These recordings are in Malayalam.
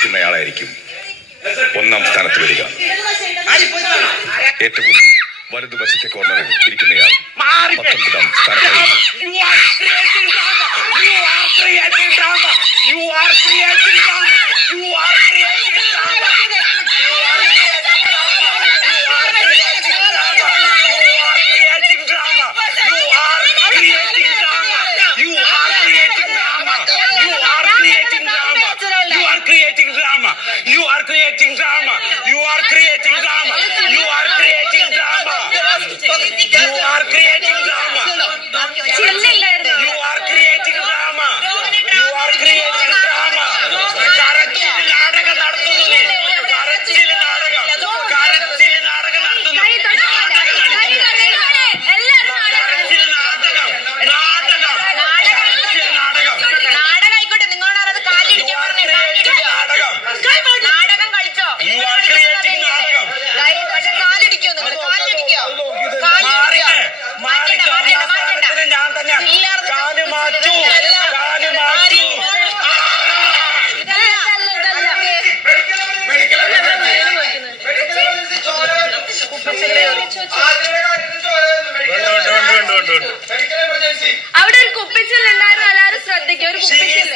ഇരിക്കുന്നയാളായിരിക്കും ഒന്നാം സ്ഥാനത്ത് വരിക. ഏറ്റവും വലതുവശത്തെ കോർണറിൽ ഇരിക്കുന്നയാൾ 19ാം സ്ഥാനത്തായിരിക്കും. You are creating drama. You are creating drama. You are creating drama. You are creating drama. You are creating drama. You are creating drama. കരച്ചിൽ നാടകം നടത്തുന്നു. കരച്ചിൽ നാടകം നടത്തുന്നു. അവിടെ ഒരു കുപ്പിച്ചിൽ ഉണ്ടായിരുന്നു, എല്ലാവരും ശ്രദ്ധിക്കും. ഒരു കുപ്പിച്ചിൽ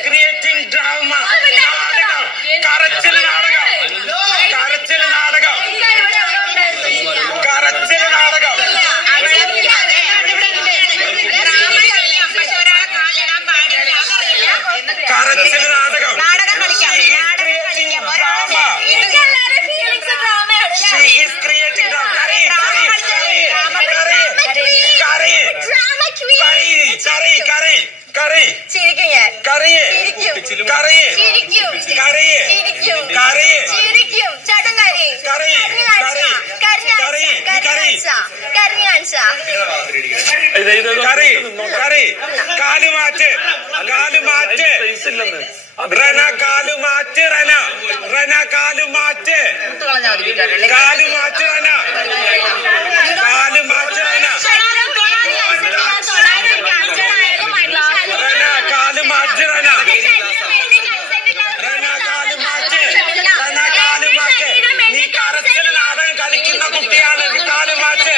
കാലുമാറ്റ് റന കാലുമാറ്റ് റന റന കാലുമാറ്റ് കാലുമാറ്റ് റന കാലുമാറ്റ് റന റന കാലുമാറ്റ് റന റന കാലുമാറ്റ് റന കാലുമാറ്റ്. നീ കരച്ചിൽ നാടകം കളിക്കുന്ന കുട്ടിയാണ് കാലുമാറ്റ്.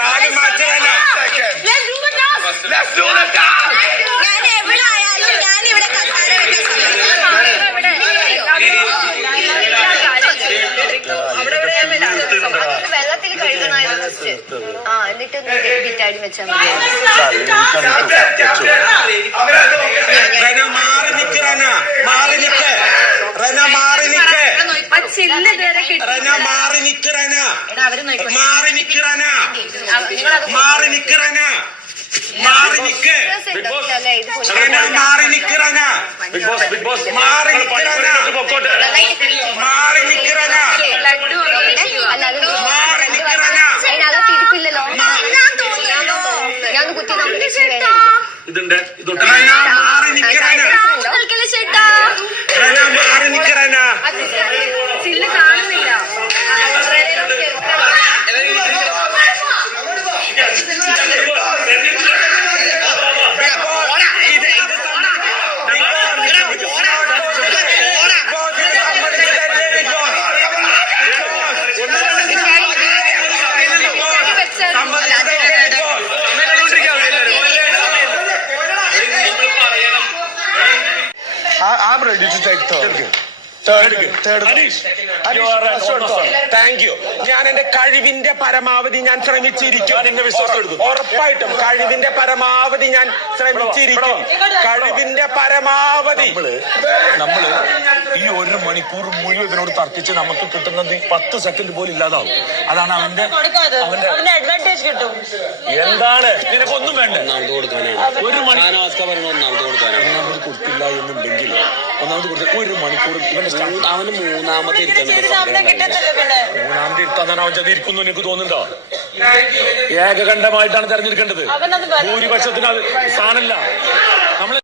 കാലുമാറ്റ് റന. ഞാൻ എവിടെ ആയാലും ഞാൻ ഇവിടെ കസാര വെക്കാൻ വെള്ളത്തിൽ കഴുകണമായിരുന്നു. എന്നിട്ട് ഡിറ്റാഡി വെച്ചാൽ മതി. ചില്ല് ഇതുവരെ കിട്ടി. മാറി നിക്കറന മാറി നിക്കറന മാറി നിക്കറന മാറി നിക്ക് മാറി നിക്കറന മാറി നിക്കറന മാറി നിക്കറന മാറി നിക്കറന. അതിനകത്ത് ഇരിപ്പില്ലല്ലോ. ഞാൻ കുത്തി നോക്കി ഇതുണ്ട് മാറി നിക്കറന ചേട്ടാ. മാറി നിക്കറന. ചില്ല് കാണുന്നില്ല. I'm ready to take third. Thank you. ഞാൻ എന്റെ കഴിവിന്റെ പരമാവധി ഞാൻ ശ്രമിച്ചിരിക്കും. ഉറപ്പായിട്ടും കഴിവിന്റെ പരമാവധി ഞാൻ ശ്രമിച്ചിരിക്കും. കഴിവിന്റെ പരമാവധി. നമ്മള് ഈ 1 മണിക്കൂർ മുഴുവൻ ഇതിനോട് തർക്കിച്ച് നമുക്ക് കിട്ടുന്നത് 10 സെക്കൻഡ് പോലും ഇല്ലാതാവും. അതാണ് അവന്റെ അഡ്വാൻറ്റേജ് കിട്ടും. എന്താണ് നിനക്കൊന്നും വേണ്ട. 1 മണിക്കൂർ ഒന്നാമത് കൊടുത്തില്ല എന്നുണ്ടെങ്കിൽ ഒന്നാമത് കൊടുത്ത 1 മണിക്കൂർ ഇവന്റെ അവന് മൂന്നാമത്തെ ഇരുത്താൻ അവൻ ഇരിക്കുന്നു എനിക്ക് തോന്നുന്നുണ്ടോ? ഏകകണ്ഠമായിട്ടാണ് തെരഞ്ഞെടുക്കേണ്ടത്. ഭൂരിപക്ഷത്തിന് സ്ഥാനമില്ല.